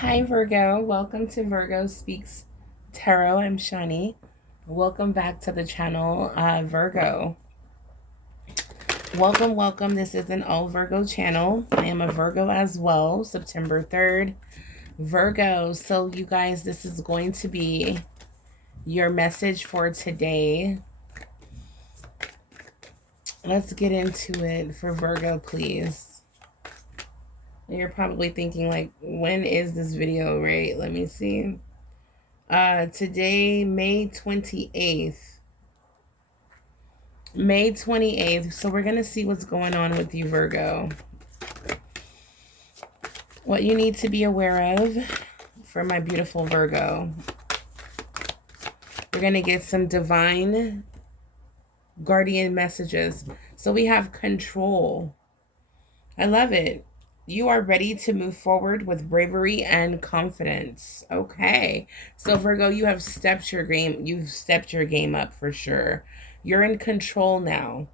Hi Virgo, welcome to Virgo Speaks Tarot. I'm Shani. Welcome back to the channel, Virgo. Welcome. This is an all Virgo channel. I am a Virgo as well, September 3rd. Virgo, so you guys, this is going to be your message for today. Let's get into it for Virgo, please. You're probably thinking like, when is this video, right? Let me see. Today, May 28th. May 28th. So we're going to see what's going on with you, Virgo. What you need to be aware of for my beautiful Virgo. We're going to get some divine guardian messages. So we have control. I love it. You are ready to move forward with bravery and confidence. Okay. So Virgo, you have stepped your game. You've stepped your game up for sure. You're in control now.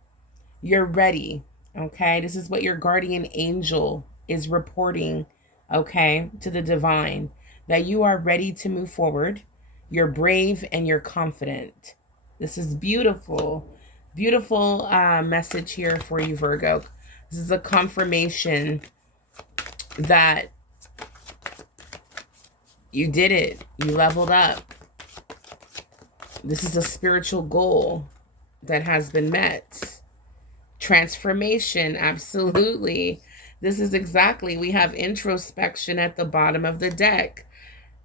You're ready. Okay. This is what your guardian angel is reporting. Okay. To the divine, that you are ready to move forward. You're brave and you're confident. This is beautiful. Beautiful message here for you, Virgo. This is a confirmation that you did it. You leveled up. This is a spiritual goal that has been met. Transformation, absolutely. This is exactly, we have introspection at the bottom of the deck.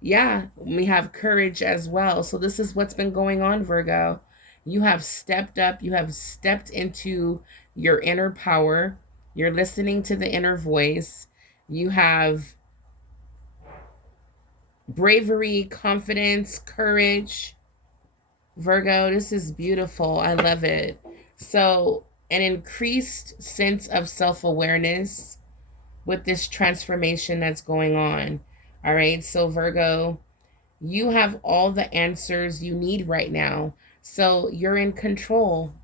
Yeah, we have courage as well. So this is what's been going on, Virgo. You have stepped up. You have stepped into your inner power. You're listening to the inner voice. You have bravery, confidence, courage. Virgo, this is beautiful. I love it. So an increased sense of self-awareness with this transformation that's going on. All right. So Virgo, you have all the answers you need right now. So you're in control.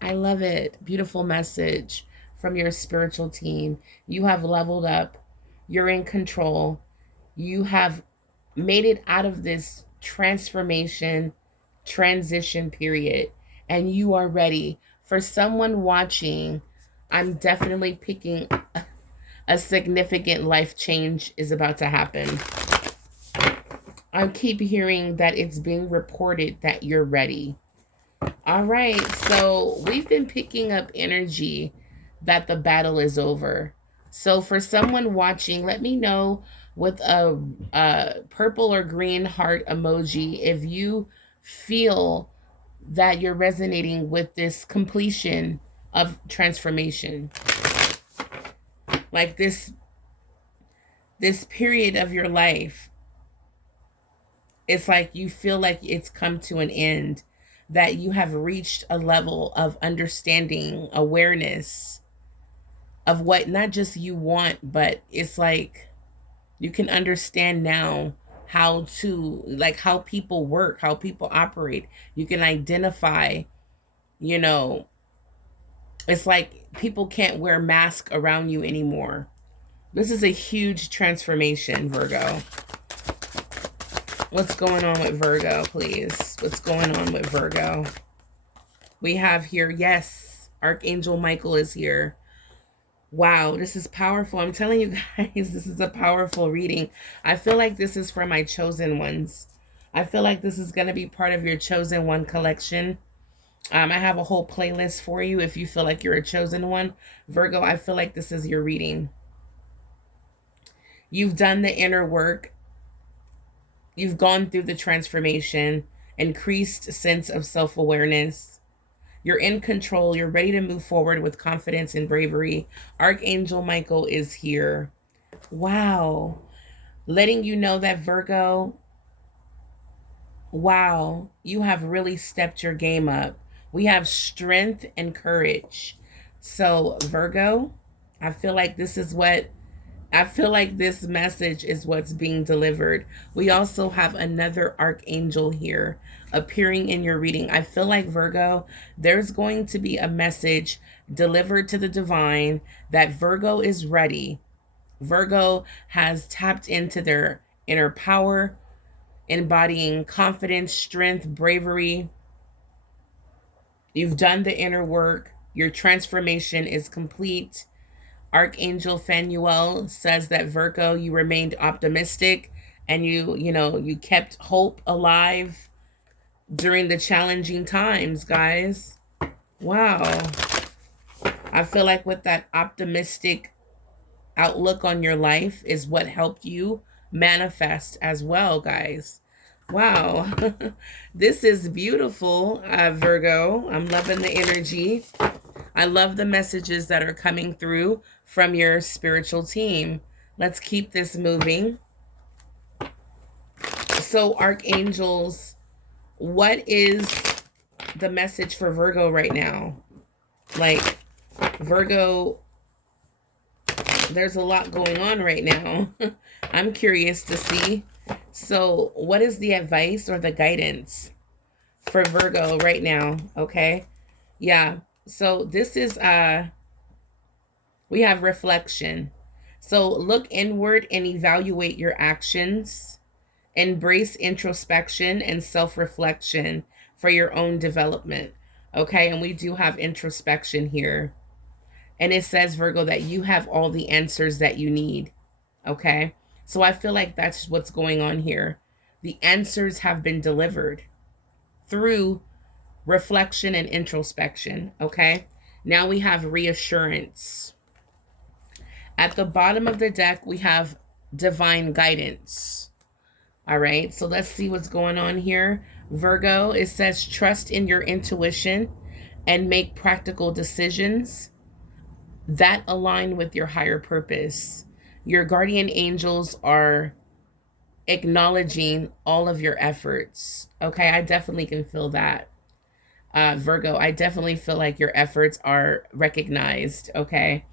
I love it. Beautiful message from your spiritual team. You have leveled up. You're in control. You have made it out of this transition period, and you are ready. For someone watching, I'm definitely picking a significant life change is about to happen. I keep hearing that it's being reported that you're ready. All right, so we've been picking up energy that the battle is over. So for someone watching, let me know with a purple or green heart emoji if you feel that you're resonating with this completion of transformation. Like this period of your life, it's like you feel like it's come to an end, that you have reached a level of understanding, awareness of what not just you want, but it's like you can understand now how to, like, how people work, how people operate. You can identify, you know, it's like people can't wear masks around you anymore. This is a huge transformation, Virgo. What's going on with Virgo, please? What's going on with Virgo? We have here, yes, Archangel Michael is here. Wow, this is powerful. I'm telling you guys, this is a powerful reading. I feel like this is for my chosen ones. I feel like this is going to be part of your chosen one collection. I have a whole playlist for you if you feel like you're a chosen one. Virgo, I feel like this is your reading. You've done the inner work. You've gone through the transformation, increased sense of self-awareness. You're in control. You're ready to move forward with confidence and bravery. Archangel Michael is here. Wow. Letting you know that, Virgo, wow, you have really stepped your game up. We have strength and courage. So, Virgo, I feel like this message is what's being delivered. We also have another archangel here appearing in your reading. I feel like, Virgo, there's going to be a message delivered to the divine that Virgo is ready. Virgo has tapped into their inner power, embodying confidence, strength, bravery. You've done the inner work. Your transformation is complete. Archangel Phanuel says that Virgo, you remained optimistic and you kept hope alive during the challenging times, guys. Wow. I feel like with that optimistic outlook on your life is what helped you manifest as well, guys. Wow. This is beautiful, Virgo. I'm loving the energy. I love the messages that are coming through from your spiritual team. Let's keep this moving. So, archangels, what is the message for Virgo right now? Like, Virgo, there's a lot going on right now. I'm curious to see. So, what is the advice or the guidance for Virgo right now? Okay. Yeah. So, this is we have reflection. So, look inward and evaluate your actions. Embrace introspection and self-reflection for your own development. Okay? And we do have introspection here. And it says, Virgo, that you have all the answers that you need. Okay? So I feel like that's what's going on here. The answers have been delivered through reflection and introspection. Okay? Now we have reassurance. At the bottom of the deck, we have divine guidance. All right, so let's see what's going on here. Virgo, it says trust in your intuition and make practical decisions that align with your higher purpose. Your guardian angels are acknowledging all of your efforts. Okay, I definitely can feel that. Virgo, I definitely feel like your efforts are recognized. Okay.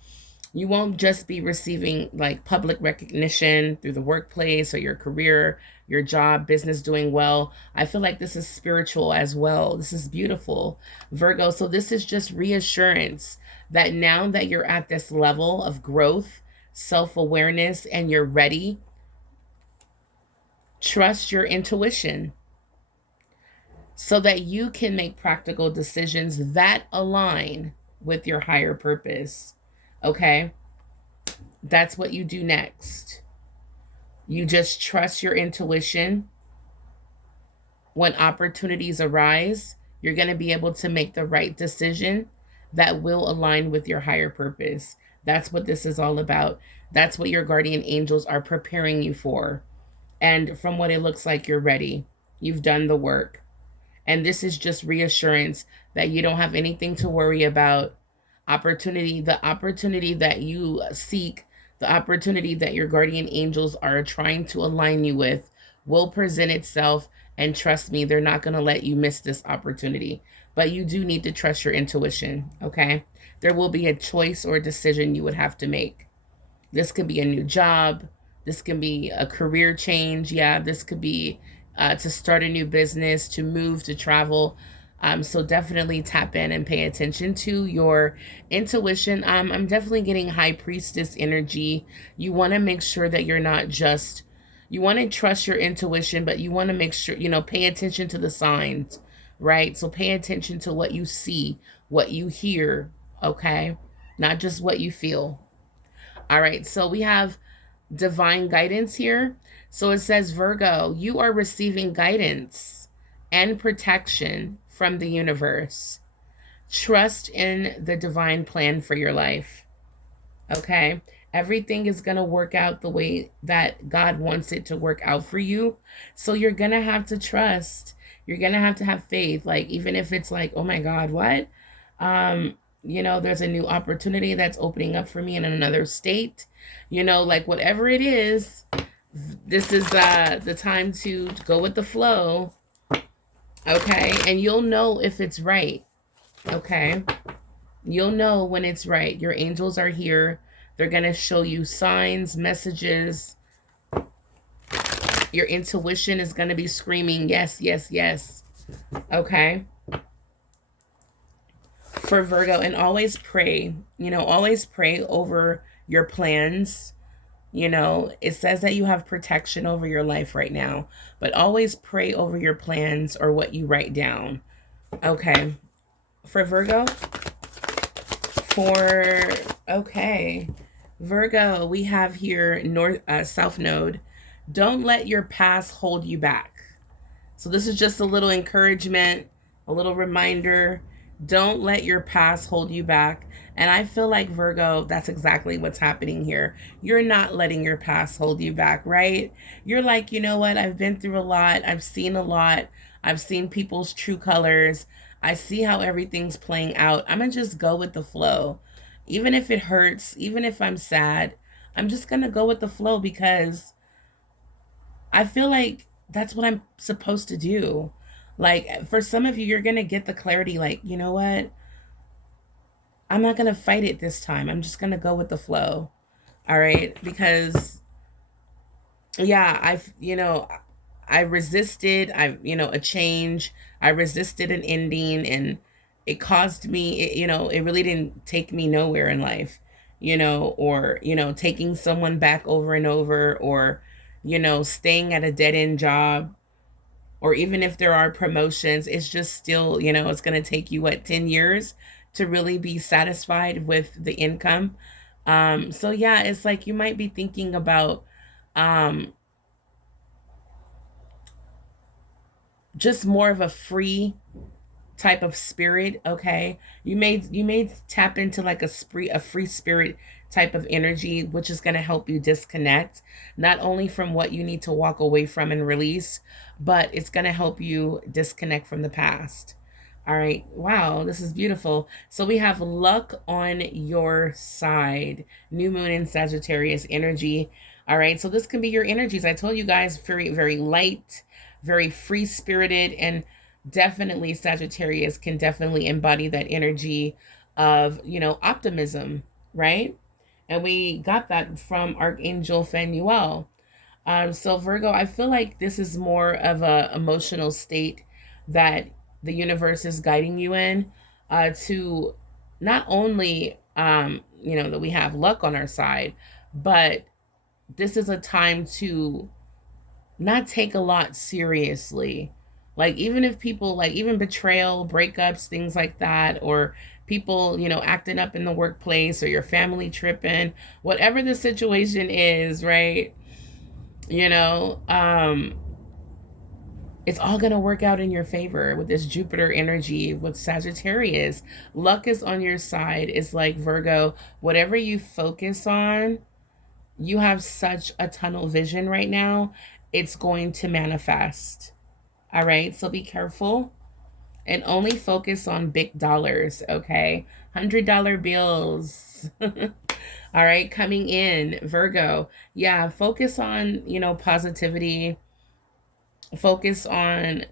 You won't just be receiving like public recognition through the workplace or your career, your job, business doing well. I feel like this is spiritual as well. This is beautiful, Virgo. So this is just reassurance that now that you're at this level of growth, self-awareness, and you're ready, trust your intuition so that you can make practical decisions that align with your higher purpose. Okay? That's what you do next. You just trust your intuition. When opportunities arise, you're going to be able to make the right decision that will align with your higher purpose. That's what this is all about. That's what your guardian angels are preparing you for. And from what it looks like, you're ready. You've done the work. And this is just reassurance that you don't have anything to worry about. The opportunity that you seek, the opportunity that your guardian angels are trying to align you with will present itself. And trust me, they're not going to let you miss this opportunity. But you do need to trust your intuition, okay? There will be a choice or a decision you would have to make. This could be a new job. This can be a career change. Yeah, this could be to start a new business, to move, to travel. So definitely tap in and pay attention to your intuition. I'm definitely getting high priestess energy. You want to make sure that you're not just, you want to trust your intuition, but you want to make sure, pay attention to the signs, right? So pay attention to what you see, what you hear, okay? Not just what you feel. All right, so we have divine guidance here. So it says, Virgo, you are receiving guidance and protection from the universe. Trust in the divine plan for your life. Okay? Everything is going to work out the way that God wants it to work out for you. So you're going to have to trust. You're going to have faith. Like, even if it's like, oh my God, what? There's a new opportunity that's opening up for me in another state. Like whatever it is, this is the time to go with the flow. Okay? And you'll know if it's right. Okay? You'll know when it's right. Your angels are here. They're going to show you signs, messages. Your intuition is going to be screaming, yes, yes, yes. Okay? For Virgo, and always pray. Always pray over your plans. You know, it says that you have protection over your life right now, but always pray over your plans or what you write down. Okay. For Virgo, for, okay. Virgo, we have here North, South Node. Don't let your past hold you back. So this is just a little encouragement, a little reminder. Don't let your past hold you back. And I feel like, Virgo, that's exactly what's happening here. You're not letting your past hold you back, right? You're like, you know what? I've been through a lot. I've seen a lot. I've seen people's true colors. I see how everything's playing out. I'm going to just go with the flow. Even if it hurts, even if I'm sad, I'm just going to go with the flow because I feel like that's what I'm supposed to do. Like, for some of you, you're going to get the clarity, like, you know what? I'm not going to fight it this time. I'm just going to go with the flow. All right. Because, yeah, I resisted, a change. I resisted an ending, and it caused me, it really didn't take me nowhere in life, or, taking someone back over and over, or, staying at a dead end job, or even if there are promotions, it's just still, it's going to take you, what, 10 years to really be satisfied with the income. So yeah, it's like you might be thinking about, um, just more of a free type of spirit. Okay, you may tap into like a free spirit type of energy, which is going to help you disconnect not only from what you need to walk away from and release, but it's going to help you disconnect from the past. All right, wow, this is beautiful. So we have luck on your side, new moon in Sagittarius energy. All right, so this can be your energies. I told you guys, very, very light, very free spirited, and definitely Sagittarius can definitely embody that energy of, optimism, right? And we got that from Archangel Phanuel. So Virgo, I feel like this is more of a emotional state that the universe is guiding you in, to not only, that we have luck on our side, but this is a time to not take a lot seriously. Like, even if people, like, even betrayal, breakups, things like that, or people, acting up in the workplace, or your family tripping, whatever the situation is, right? You know, um, it's all going to work out in your favor with this Jupiter energy with Sagittarius. Luck is on your side. It's like, Virgo, whatever you focus on, you have such a tunnel vision right now, it's going to manifest. All right, so be careful and only focus on big dollars, okay? $100 bills. All right, coming in, Virgo. Yeah, focus on, positivity. Focus on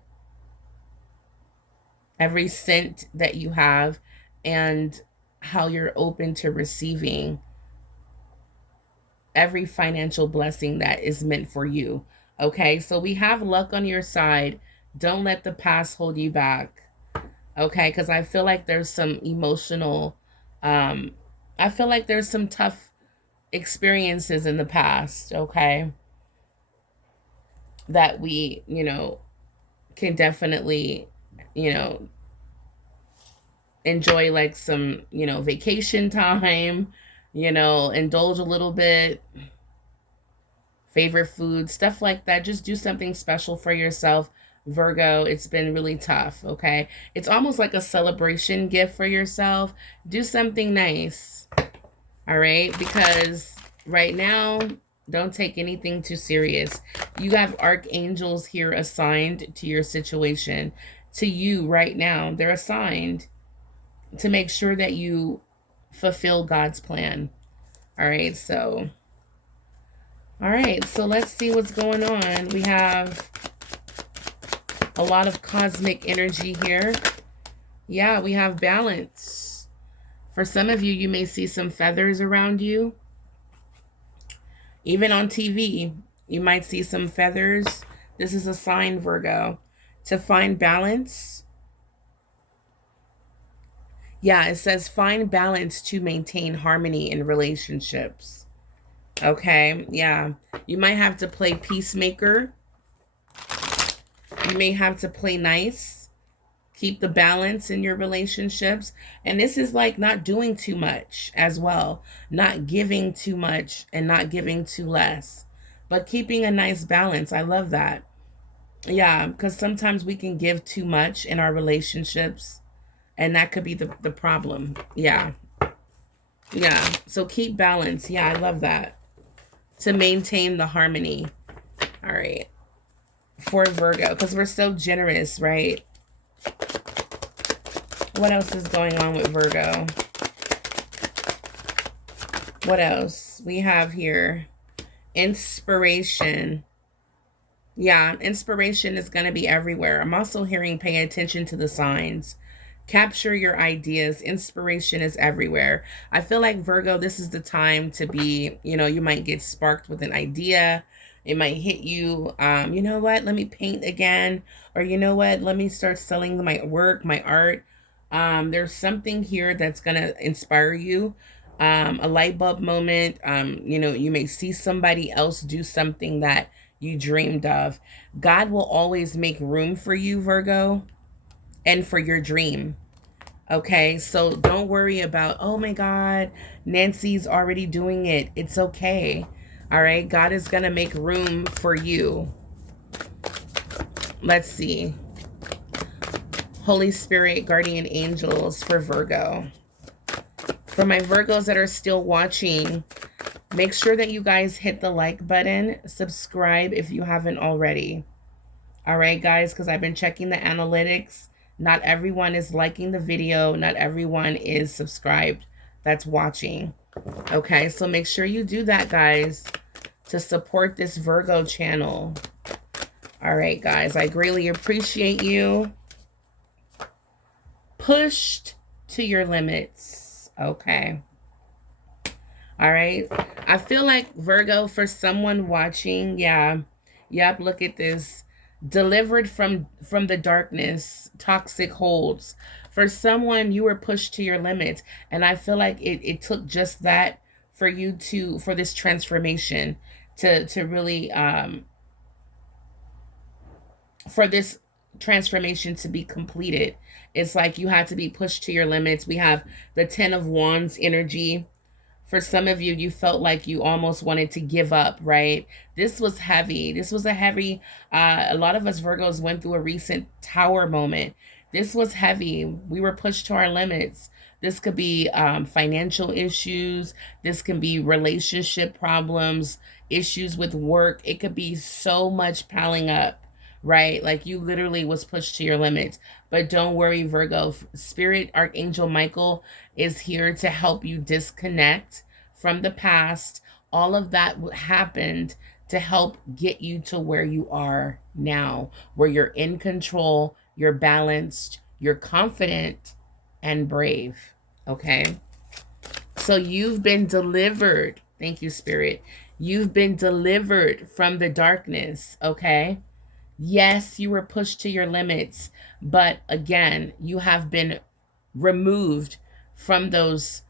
every cent that you have and how you're open to receiving every financial blessing that is meant for you. Okay, so we have luck on your side. Don't let the past hold you back. Okay, because I feel like there's some emotional, um, I feel like there's some tough experiences in the past. Okay, that we, can definitely, you know, enjoy like some, vacation time, indulge a little bit, favorite food, stuff like that. Just do something special for yourself, Virgo. It's been really tough, okay? It's almost like a celebration gift for yourself. Do something nice, all right? Because right now, don't take anything too serious. You have archangels here assigned to your situation, to you right now. They're assigned to make sure that you fulfill God's plan. All right, so let's see what's going on. We have a lot of cosmic energy here. Yeah, we have balance. For some of you, you may see some feathers around you. Even on TV, you might see some feathers. This is a sign, Virgo, to find balance. Yeah, it says find balance to maintain harmony in relationships. Okay, yeah. You might have to play peacemaker. You may have to play nice. Keep the balance in your relationships. And this is like not doing too much as well. Not giving too much and not giving too less. But keeping a nice balance. I love that. Yeah, because sometimes we can give too much in our relationships. And that could be the problem. Yeah. Yeah. So keep balance. Yeah, I love that. To maintain the harmony. All right. For Virgo, because we're so generous, right? What else is going on with Virgo? What else we have here? Inspiration. Yeah, inspiration is going to be everywhere. I'm also hearing pay attention to the signs. Capture your ideas. Inspiration is everywhere. I feel like Virgo, this is the time to be, you might get sparked with an idea. It might hit you, you know what, let me paint again. Or you know what, let me start selling my work, my art. There's something here that's going to inspire you. A light bulb moment. You may see somebody else do something that you dreamed of. God will always make room for you, Virgo, and for your dream. Okay, so don't worry about, oh my God, Nancy's already doing it. It's okay. All right, God is going to make room for you. Let's see. Holy Spirit, guardian angels for Virgo. For my Virgos that are still watching, make sure that you guys hit the like button, subscribe if you haven't already. All right, guys, because I've been checking the analytics. Not everyone is liking the video. Not everyone is subscribed that's watching. Okay, so make sure you do that, guys, to support this Virgo channel. All right, guys, I greatly appreciate you. Pushed to your limits. Okay. All right. I feel like Virgo, for someone watching, yeah. Yep, look at this. Delivered from the darkness, toxic holds. For someone, you were pushed to your limits. And I feel like it took just that for you for this transformation to really, for this transformation to be completed. It's like you had to be pushed to your limits. We have the 10 of Wands energy. For some of you, you felt like you almost wanted to give up, right? This was heavy. This was a heavy, a lot of us Virgos went through a recent tower moment. This was heavy. We were pushed to our limits. This could be financial issues. This can be relationship problems, issues with work. It could be so much piling up, right? Like you literally was pushed to your limits. But don't worry, Virgo. Spirit Archangel Michael is here to help you disconnect from the past. All of that happened to help get you to where you are now, where you're in control, you're balanced, you're confident, and brave. Okay? So you've been delivered. Thank you, Spirit. You've been delivered from the darkness. Okay? Yes, you were pushed to your limits, but again, you have been removed from those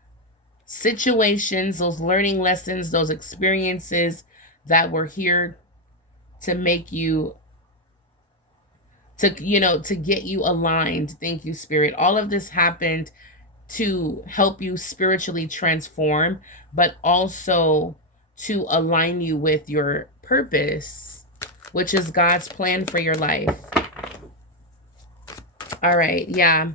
situations, those learning lessons, those experiences that were here to make you, to get you aligned. Thank you, Spirit. All of this happened to help you spiritually transform, but also to align you with your purpose, which is God's plan for your life. All right. Yeah.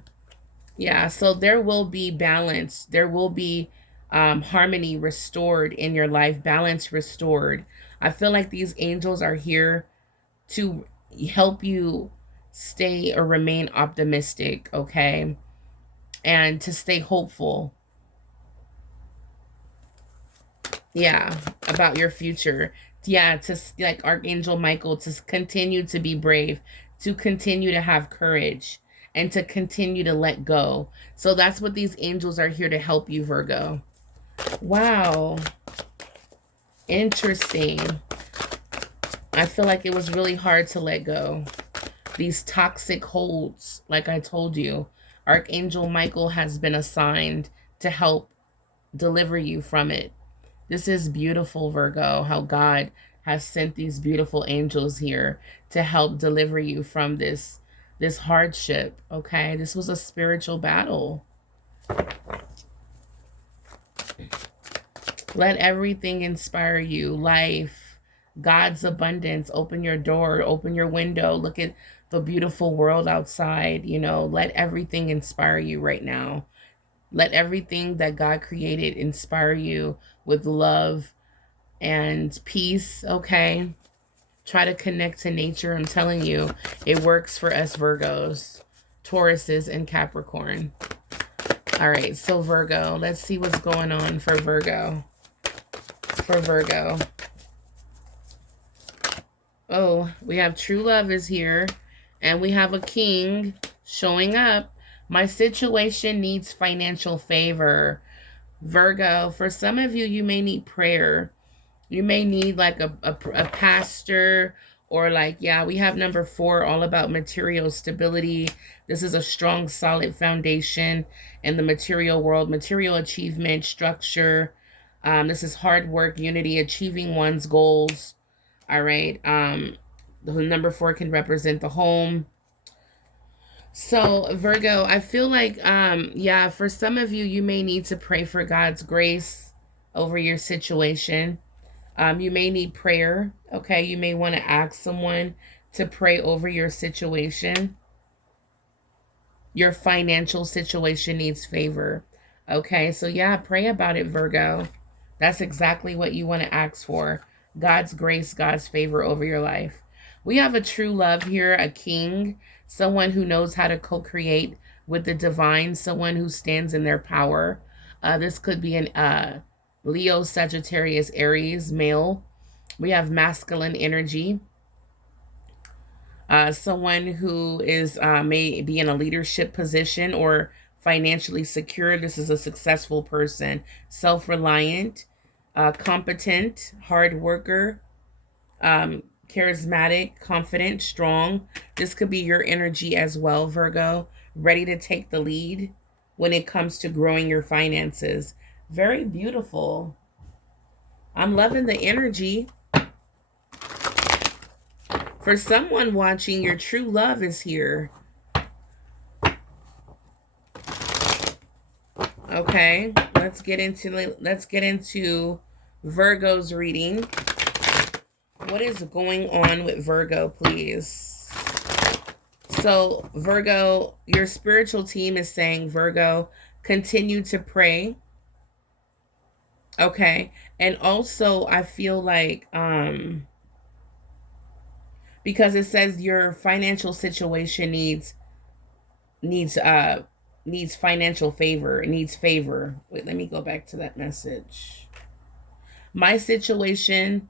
Yeah. So there will be balance. There will be harmony restored in your life, balance restored. I feel like these angels are here to help you stay or remain optimistic. Okay. And to stay hopeful. Yeah. About your future. Yeah. To, like Archangel Michael, to continue to be brave, to continue to have courage, and to continue to let go. So that's what these angels are here to help you, Virgo. Wow. Interesting. I feel like it was really hard to let go. These toxic holds, like I told you, Archangel Michael has been assigned to help deliver you from it. This is beautiful, Virgo, how God has sent these beautiful angels here to help deliver you from this hardship, okay? This was a spiritual battle. Let everything inspire you. Life, God's abundance. Open your door, open your window. Look at the beautiful world outside. You know, let everything inspire you right now. Let everything that God created inspire you with love and peace, okay? Try to connect to nature. I'm telling you, it works for us Virgos, Tauruses, and Capricorn. All right, so Virgo, let's see what's going on for Virgo. For Virgo. Oh, we have true love is here, and we have a king showing up. My situation needs financial favor. Virgo, for some of you, you may need prayer. You may need like a pastor, or like, yeah, we have number 4, all about material stability. This is a strong, solid foundation in the material world, material achievement, structure. This is hard work, unity, achieving one's goals. All right. The number 4 can represent the home. So Virgo, I feel like, yeah, for some of you, you may need to pray for God's grace over your situation. You may need prayer. Okay. You may want to ask someone to pray over your situation. Your financial situation needs favor. Okay. So yeah, pray about it, Virgo. That's exactly what you want to ask for. God's grace, God's favor over your life. We have a true love here, a king, someone who knows how to co-create with the divine, someone who stands in their power. This could be an Leo, Sagittarius, Aries, male. We have masculine energy. Someone who is may be in a leadership position or financially secure. This is a successful person, self-reliant, competent, hard worker, charismatic, confident, strong. This could be your energy as well, Virgo, ready to take the lead when it comes to growing your finances. Very beautiful. I'm loving the energy. For someone watching, your true love is here. Okay, let's get into Virgo's reading. What is going on with Virgo, please? So, Virgo, your spiritual team is saying, Virgo, continue to pray. Okay. And also, I feel like because it says your financial situation needs financial favor. It needs favor. Wait, let me go back to that message. My situation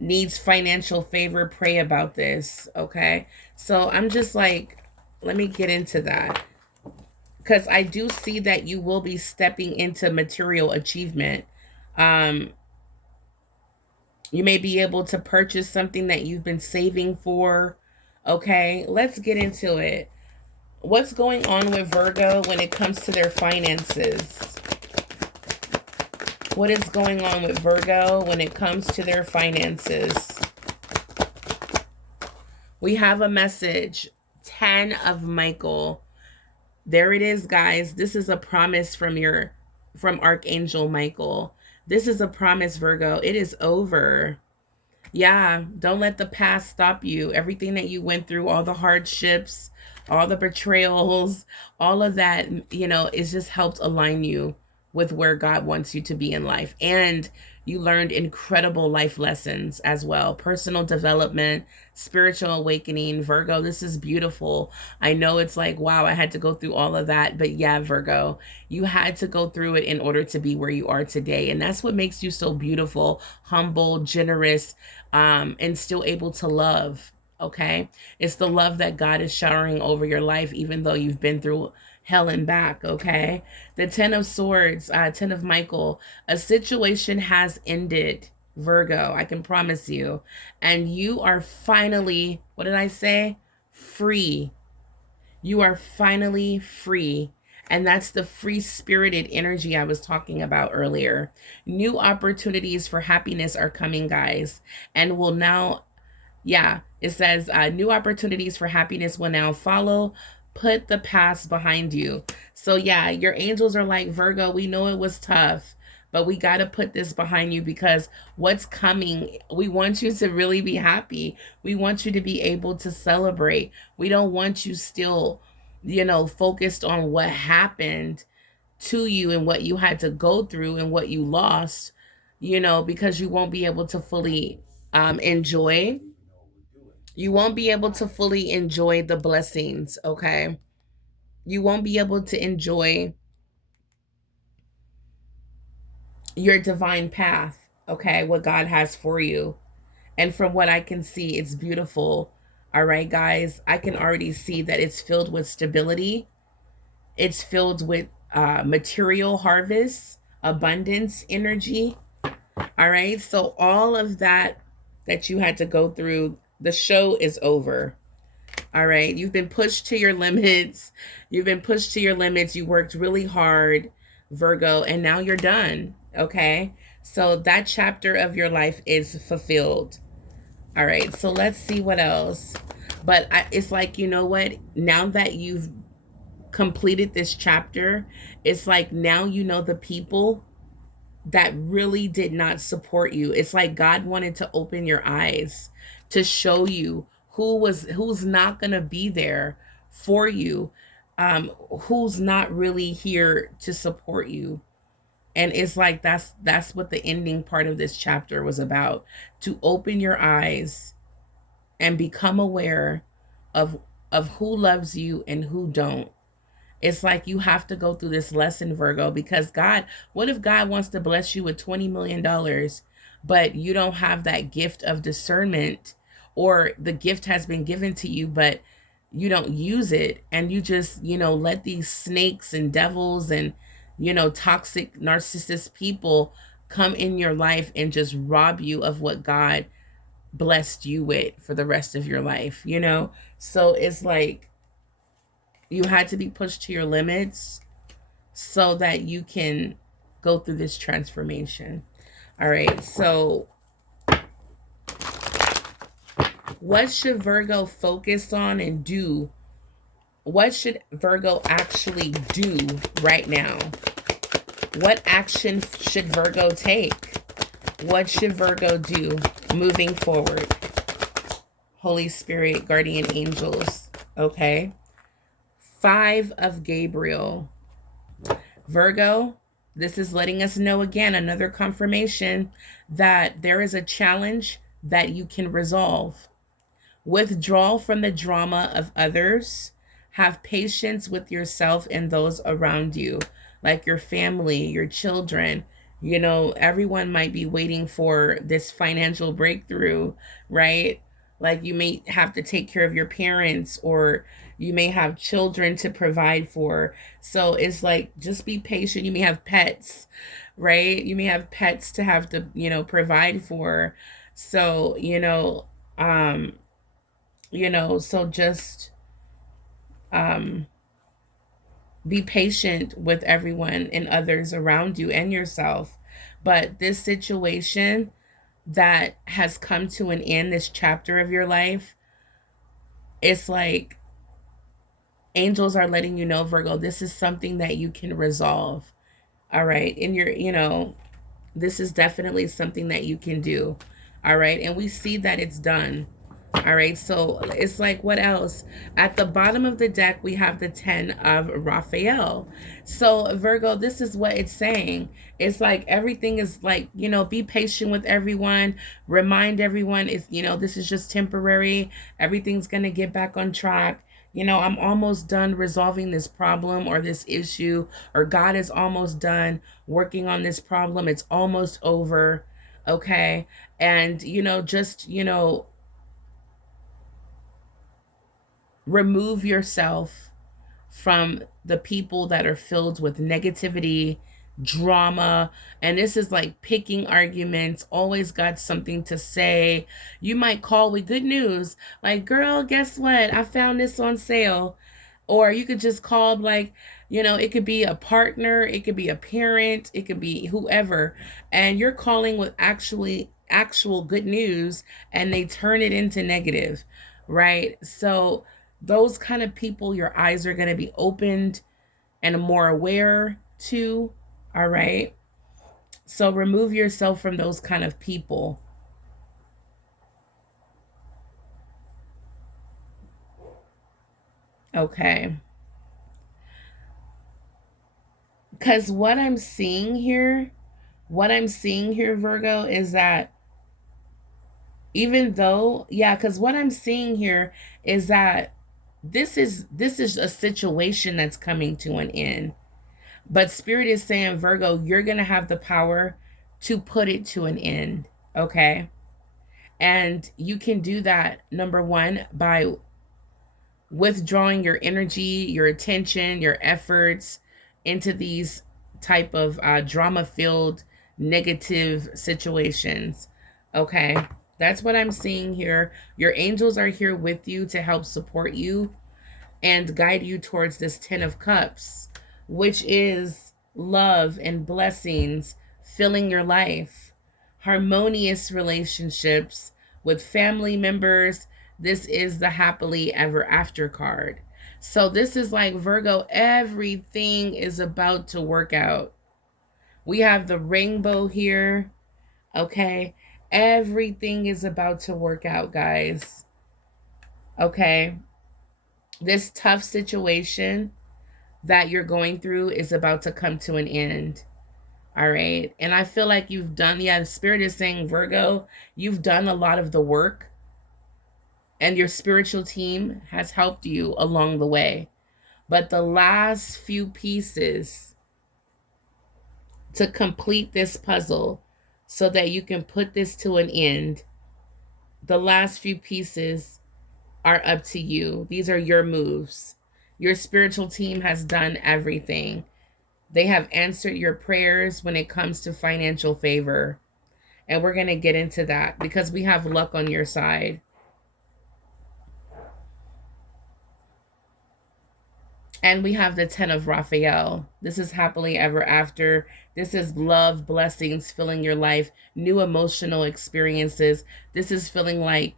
needs financial favor. Pray about this. Okay. So I'm just like, let me get into that, because I do see that you will be stepping into material achievement. You may be able to purchase something that you've been saving for. Okay, let's get into it. What's going on with Virgo when it comes to their finances? What is going on with Virgo when it comes to their finances? We have a message, 10 of Michael. There it is, guys. This is a promise from Archangel Michael. This is a promise, Virgo. It is over. Yeah, don't let the past stop you. Everything that you went through, all the hardships, all the betrayals, all of that, you know, it's just helped align you with where God wants you to be in life. And you learned incredible life lessons as well. Personal development, spiritual awakening. Virgo, this is beautiful. I know it's like, wow, I had to go through all of that. But yeah, Virgo, you had to go through it in order to be where you are today. And that's what makes you so beautiful, humble, generous, and still able to love. Okay. It's the love that God is showering over your life, even though you've been through hell and back. Okay. The 10 of Swords, 10 of Michael, a situation has ended, Virgo, I can promise you. And you are finally, what did I say? Free. You are finally free. And that's the free spirited energy I was talking about earlier. New opportunities for happiness are coming, guys, and will now, yeah, it says new opportunities for happiness will now follow. Put the past behind you. So, yeah, your angels are like, Virgo, we know it was tough, but we got to put this behind you because what's coming, we want you to really be happy. We want you to be able to celebrate. We don't want you still, focused on what happened to you and what you had to go through and what you lost, because you won't be able to fully enjoy. You won't be able to fully enjoy the blessings, okay? You won't be able to enjoy your divine path, okay? What God has for you. And from what I can see, it's beautiful. All right, guys, I can already see that it's filled with stability. It's filled with material harvest, abundance, energy. All right. So all of that you had to go through, the show is over. All right. You've been pushed to your limits. You've been pushed to your limits. You worked really hard, Virgo, and now you're done. Okay. So that chapter of your life is fulfilled. All right. So let's see what else. But it's like, you know what? Now that you've completed this chapter, it's like now you know the people that really did not support you. It's like God wanted to open your eyes to show you who's not going to be there for you, who's not really here to support you. And it's like that's what the ending part of this chapter was about, to open your eyes and become aware of who loves you and who don't. It's like you have to go through this lesson, Virgo, because God, what if God wants to bless you with $20 million, but you don't have that gift of discernment, or the gift has been given to you, but you don't use it, and you just, let these snakes and devils and, toxic narcissist people come in your life and just rob you of what God blessed you with for the rest of your life. So it's like, you had to be pushed to your limits so that you can go through this transformation. All right. So, what should Virgo focus on and do? What should Virgo actually do right now? What action should Virgo take? What should Virgo do moving forward? Holy Spirit, guardian angels. Okay. 5 of Gabriel. Virgo, this is letting us know again, another confirmation that there is a challenge that you can resolve. Withdraw from the drama of others. Have patience with yourself and those around you, like your family, your children. Everyone might be waiting for this financial breakthrough, right? Like you may have to take care of your parents, or you may have children to provide for. So it's like, just be patient. You may have pets, right? You may have pets to have to, provide for. So, so just be patient with everyone and others around you and yourself. But this situation that has come to an end, this chapter of your life, it's like angels are letting you know, Virgo, this is something that you can resolve. All right. And this is definitely something that you can do. All right. And we see that it's done. All right. So it's like, what else? At the bottom of the deck, we have the 10 of Raphael. So Virgo, this is what it's saying. It's like everything is like, be patient with everyone. Remind everyone this is just temporary. Everything's going to get back on track. I'm almost done resolving this problem or this issue, or God is almost done working on this problem. It's almost over. Okay. And, just, remove yourself from the people that are filled with negativity, drama, and this is like picking arguments, always got something to say. You might call with good news, like, girl, guess what? I found this on sale. Or you could just call, like, it could be a partner, it could be a parent, it could be whoever, and you're calling with actual good news, and they turn it into negative, right? So those kind of people, your eyes are going to be opened and more aware to. All right. So remove yourself from those kind of people. Okay. Because what I'm seeing here, Virgo, is that even though, yeah, because what I'm seeing here is that this is a situation that's coming to an end. But Spirit is saying, Virgo, you're gonna have the power to put it to an end. Okay. And you can do that, number one, by withdrawing your energy, your attention, your efforts into these type of drama filled negative situations. Okay. That's what I'm seeing here. Your angels are here with you to help support you and guide you towards this 10 of cups, which is love and blessings filling your life, harmonious relationships with family members. This is the happily ever after card. So this is like, Virgo, everything is about to work out. We have the rainbow here. Okay. Everything is about to work out, guys. Okay. This tough situation that you're going through is about to come to an end. All right. And I feel like you've done, yeah, the Spirit is saying, Virgo, you've done a lot of the work, and your spiritual team has helped you along the way. But the last few pieces to complete this puzzle so that you can put this to an end, the last few pieces are up to you. These are your moves. Your spiritual team has done everything. They have answered your prayers when it comes to financial favor. And we're going to get into that because we have luck on your side. And we have the 10 of Raphael. This is happily ever after. This is love, blessings filling your life, new emotional experiences. This is feeling like,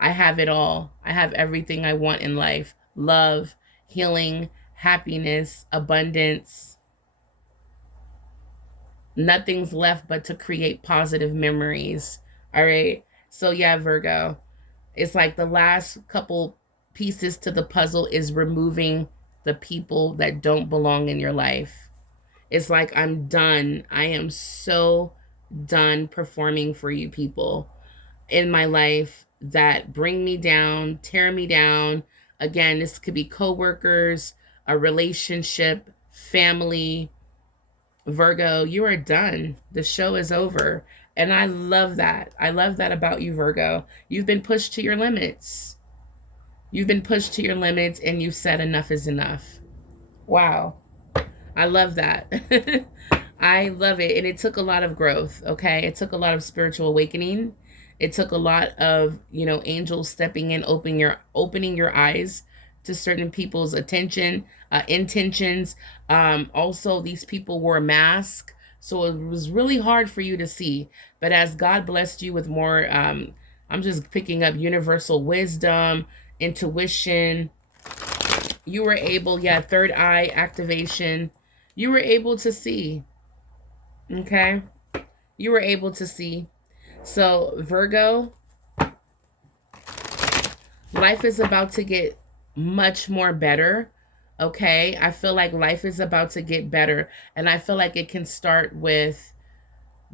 I have it all. I have everything I want in life. Love, healing, happiness, abundance. Nothing's left but to create positive memories. All right. So yeah, Virgo, it's like the last couple pieces to the puzzle is removing the people that don't belong in your life. It's like, I'm done. I am so done performing for you people in my life that bring me down, tear me down. Again, this could be coworkers, a relationship, family. Virgo, you are done. The show is over. And I love that. I love that about you, Virgo. You've been pushed to your limits. You've been pushed to your limits, and you've said enough is enough. Wow. I love that. I love it. And it took a lot of growth, okay? It took a lot of spiritual awakening. It took a lot of, angels stepping in, opening your eyes to certain people's intentions. Also, these people wore a mask, so it was really hard for you to see. But as God blessed you with more, I'm just picking up universal wisdom, intuition, you were able, third eye activation, you were able to see. Okay? You were able to see. So, Virgo, life is about to get much more better. Okay? I feel like life is about to get better. And I feel like it can start with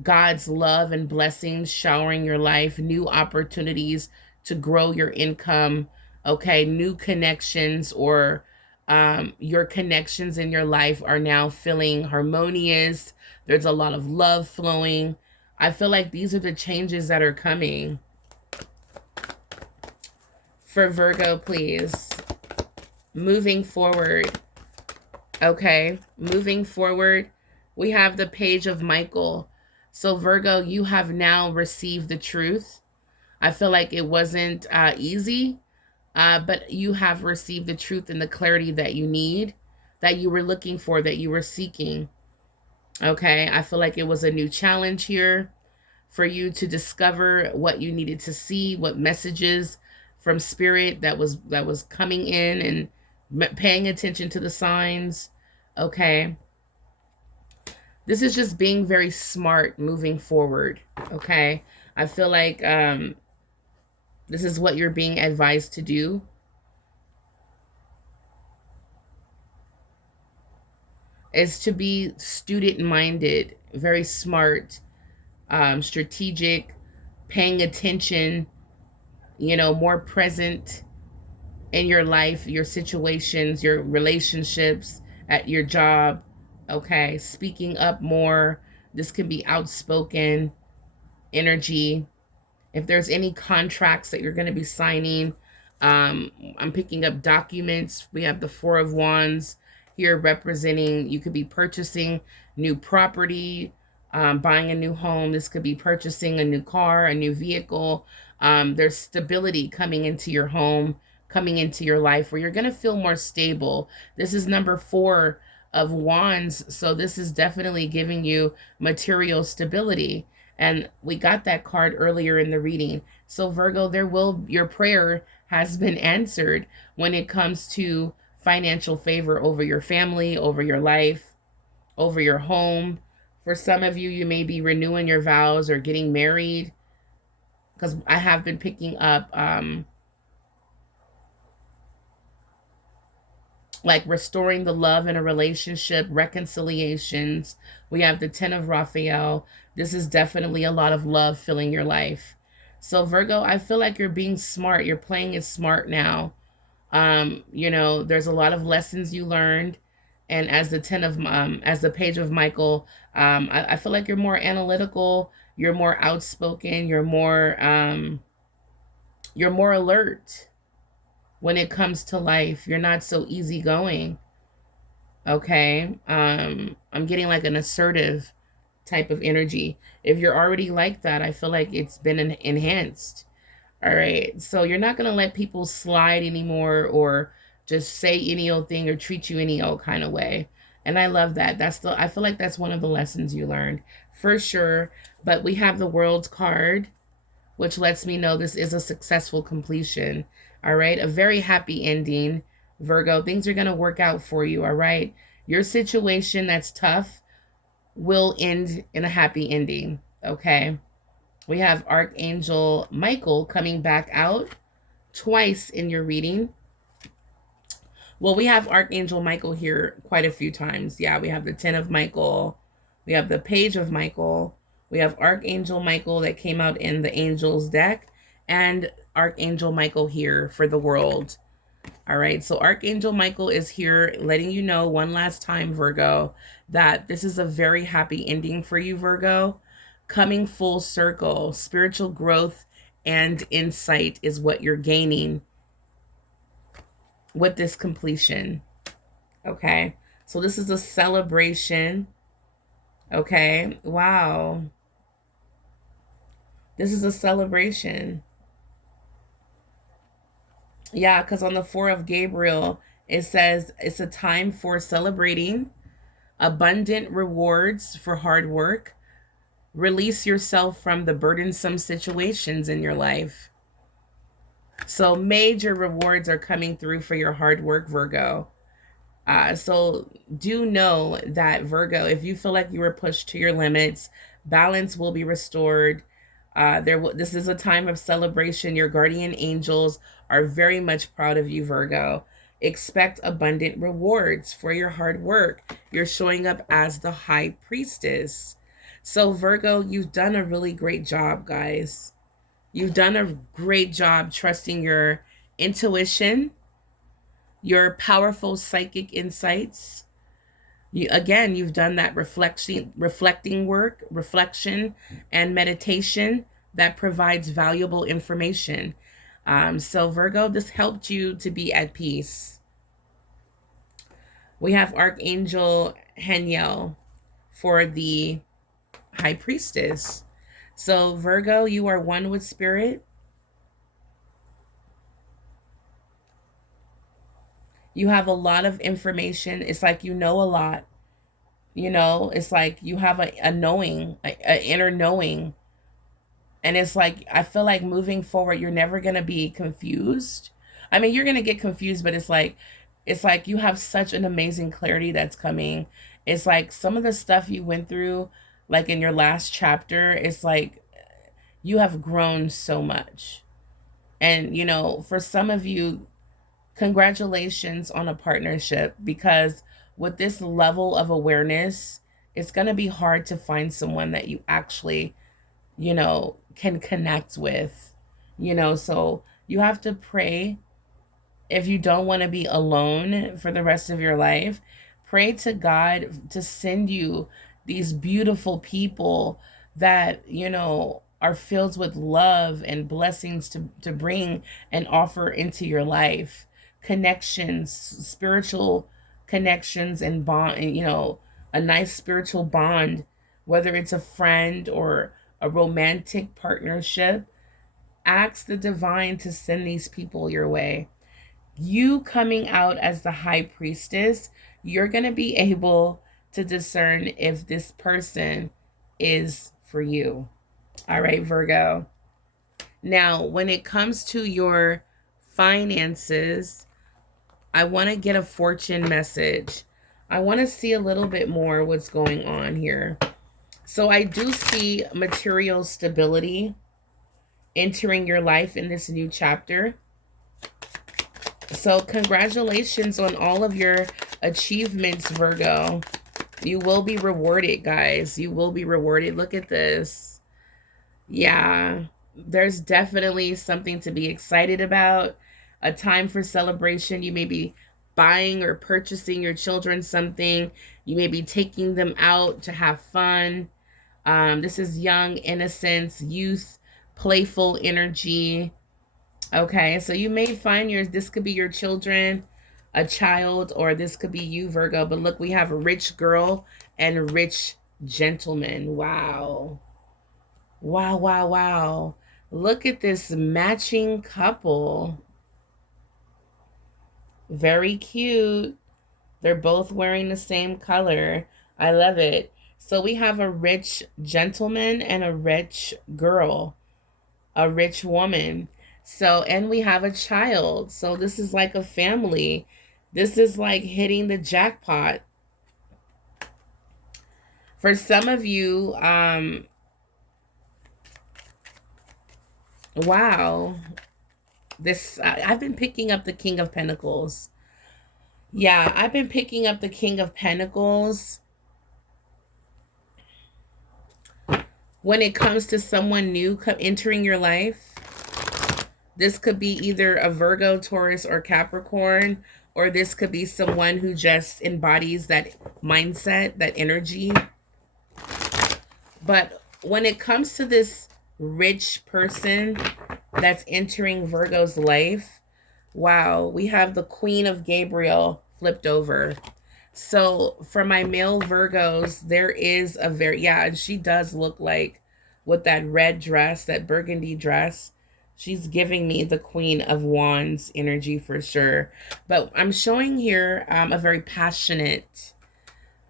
God's love and blessings showering your life, new opportunities to grow your income. Okay? New connections, or your connections in your life are now feeling harmonious. There's a lot of love flowing. I feel like these are the changes that are coming. For Virgo, please. Moving forward. Okay, moving forward, we have the Page of Michael. So Virgo, you have now received the truth. I feel like it wasn't easy. but you have received the truth and the clarity that you need, that you were looking for, that you were seeking. Okay, I feel like it was a new challenge here for you to discover what you needed to see, what messages from spirit that was coming in, and paying attention to the signs. Okay, this is just being very smart moving forward. Okay, I feel like this is what you're being advised to do, is to be student minded, very smart, strategic, paying attention, more present in your life, your situations, your relationships, at your job. Okay, speaking up more. This can be outspoken energy. If there's any contracts that you're going to be signing, I'm picking up documents. We have the Four of Wands here representing, you could be purchasing new property, buying a new home. This could be purchasing a new car, a new vehicle. There's stability coming into your home, coming into your life, where you're going to feel more stable. This is number 4 of Wands. So this is definitely giving you material stability. And we got that card earlier in the reading. So Virgo, your prayer has been answered when it comes to financial favor over your family, over your life, over your home. For some of you, you may be renewing your vows or getting married, because I have been picking up like restoring the love in a relationship, reconciliations. We have the 10 of Raphael. This is definitely a lot of love filling your life. So Virgo, I feel like you're being smart. You're playing it smart now. There's a lot of lessons you learned. And as as the page of Michael, I feel like you're more analytical, you're more outspoken, you're more alert when it comes to life. You're not so easygoing. Okay. I'm getting like an assertive type of energy. If you're already like that, I feel like it's been enhanced. All right. So you're not going to let people slide anymore, or just say any old thing, or treat you any old kind of way. And I love that. I feel like that's one of the lessons you learned for sure. But we have the World card, which lets me know this is a successful completion. All right. A very happy ending, Virgo. Things are going to work out for you. All right. Your situation that's tough will end in a happy ending. Okay. We have Archangel Michael coming back out twice in your reading. Well, we have Archangel Michael here quite a few times. Yeah, we have the 10 of Michael. We have the page of Michael. We have Archangel Michael that came out in the Angels deck, and Archangel Michael here for the world. All right, so Archangel Michael is here letting you know one last time, Virgo, that this is a very happy ending for you, Virgo. Coming full circle, spiritual growth and insight is what you're gaining with this completion. Okay, so this is a celebration. Okay, wow. This is a celebration. Yeah, because on the 4 of Gabriel, it says it's a time for celebrating abundant rewards for hard work. Release yourself from the burdensome situations in your life. So major rewards are coming through for your hard work, Virgo. So do know that, Virgo, if you feel like you were pushed to your limits, balance will be restored. This is a time of celebration. Your guardian angels are very much proud of you, Virgo. Expect abundant rewards for your hard work. You're showing up as the high priestess. So Virgo, you've done a really great job, guys. You've done a great job trusting your intuition, your powerful psychic insights. You've done that reflecting work, reflection, and meditation that provides valuable information. So Virgo, this helped you to be at peace. We have Archangel Haniel for the High Priestess. So Virgo, you are one with spirit. You have a lot of information. It's like you know a lot. You know, it's like you have a knowing, a inner knowing. And it's like, I feel like moving forward, you're never going to be confused. I mean, you're going to get confused, but it's like you have such an amazing clarity that's coming. It's like some of the stuff you went through, like in your last chapter, it's like you have grown so much. And, you know, for some of you, congratulations on a partnership, because with this level of awareness, it's going to be hard to find someone that you actually, you know, can connect with, you know. So you have to pray. If you don't want to be alone for the rest of your life, pray to God to send you these beautiful people that, you know, are filled with love and blessings to bring and offer into your life. Connections, spiritual connections and bond, you know, a nice spiritual bond, whether it's a friend or a romantic partnership. Ask the divine to send these people your way. You coming out as the high priestess, you're going to be able to discern if this person is for you. All right, Virgo. Now, when it comes to your finances, I want to get a fortune message. I want to see a little bit more what's going on here. So I do see material stability entering your life in this new chapter. So congratulations on all of your achievements, Virgo. You will be rewarded, guys. You will be rewarded. Look at this. Yeah, there's definitely something to be excited about. A time for celebration. You may be buying or purchasing your children something. You may be taking them out to have fun. This is young innocence, youth, playful energy. Okay, so you may find this could be your children, a child, or this could be you, Virgo. But look, we have a rich girl and a rich gentleman. Wow. Wow, wow, wow. Look at this matching couple. Very cute. They're both wearing the same color. I love it. So we have a rich gentleman and a rich girl, a rich woman. So, and we have a child. So this is like a family. This is like hitting the jackpot. For some of you, wow. I've been picking up the King of Pentacles. Yeah, I've been picking up the King of Pentacles. When it comes to someone new entering your life, this could be either a Virgo, Taurus, or Capricorn, or this could be someone who just embodies that mindset, that energy. But when it comes to this rich person that's entering Virgo's life, wow, we have the Queen of Gabriel flipped over. So for my male Virgos, there is a yeah, she does look like, with that red dress, that burgundy dress, she's giving me the Queen of Wands energy for sure. But I'm showing here a very passionate,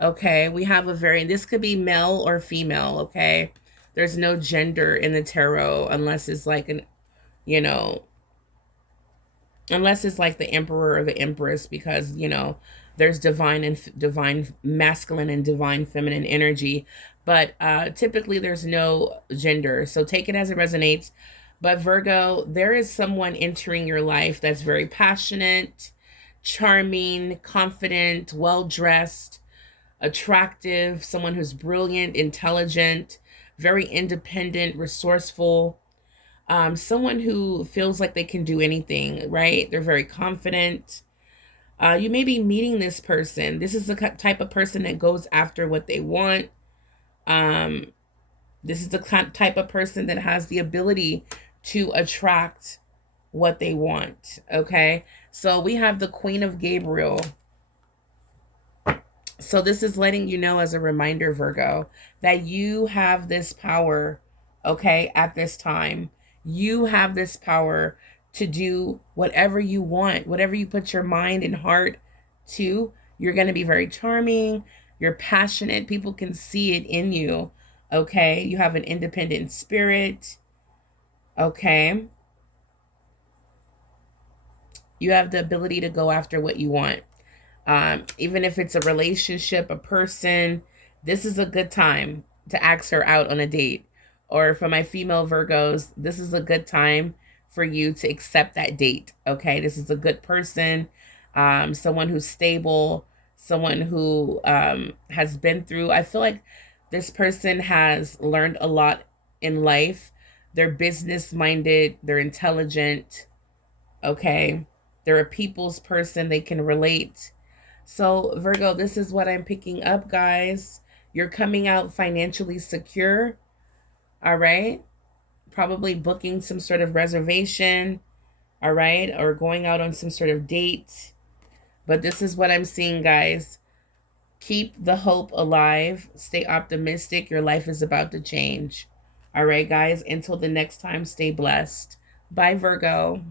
okay, we have this could be male or female, okay? There's no gender in the tarot unless it's like you know, unless it's like the emperor or the empress, because, you know, there's divine masculine and divine feminine energy. But typically there's no gender. So take it as it resonates. But Virgo, there is someone entering your life that's very passionate, charming, confident, well-dressed, attractive, someone who's brilliant, intelligent, very independent, resourceful. Someone who feels like they can do anything, right? They're very confident. You may be meeting this person. This is the type of person that goes after what they want. This is the type of person that has the ability to attract what they want, okay? So we have the Queen of Gabriel. So this is letting you know, as a reminder, Virgo, that you have this power, okay, at this time. You have this power to do whatever you want, whatever you put your mind and heart to. You're going to be very charming. You're passionate. People can see it in you. Okay. You have an independent spirit. Okay. You have the ability to go after what you want. Even if it's a relationship, a person, this is a good time to ask her out on a date. Or for my female Virgos, this is a good time for you to accept that date. Okay, this is a good person, someone who's stable, someone who has been through. I feel like this person has learned a lot in life. They're business minded, they're intelligent. Okay, they're a people's person, they can relate. So, Virgo, this is what I'm picking up, guys. You're coming out financially secure. All right. Probably booking some sort of reservation. All right. Or going out on some sort of date. But this is what I'm seeing, guys. Keep the hope alive. Stay optimistic. Your life is about to change. All right, guys. Until the next time, stay blessed. Bye, Virgo.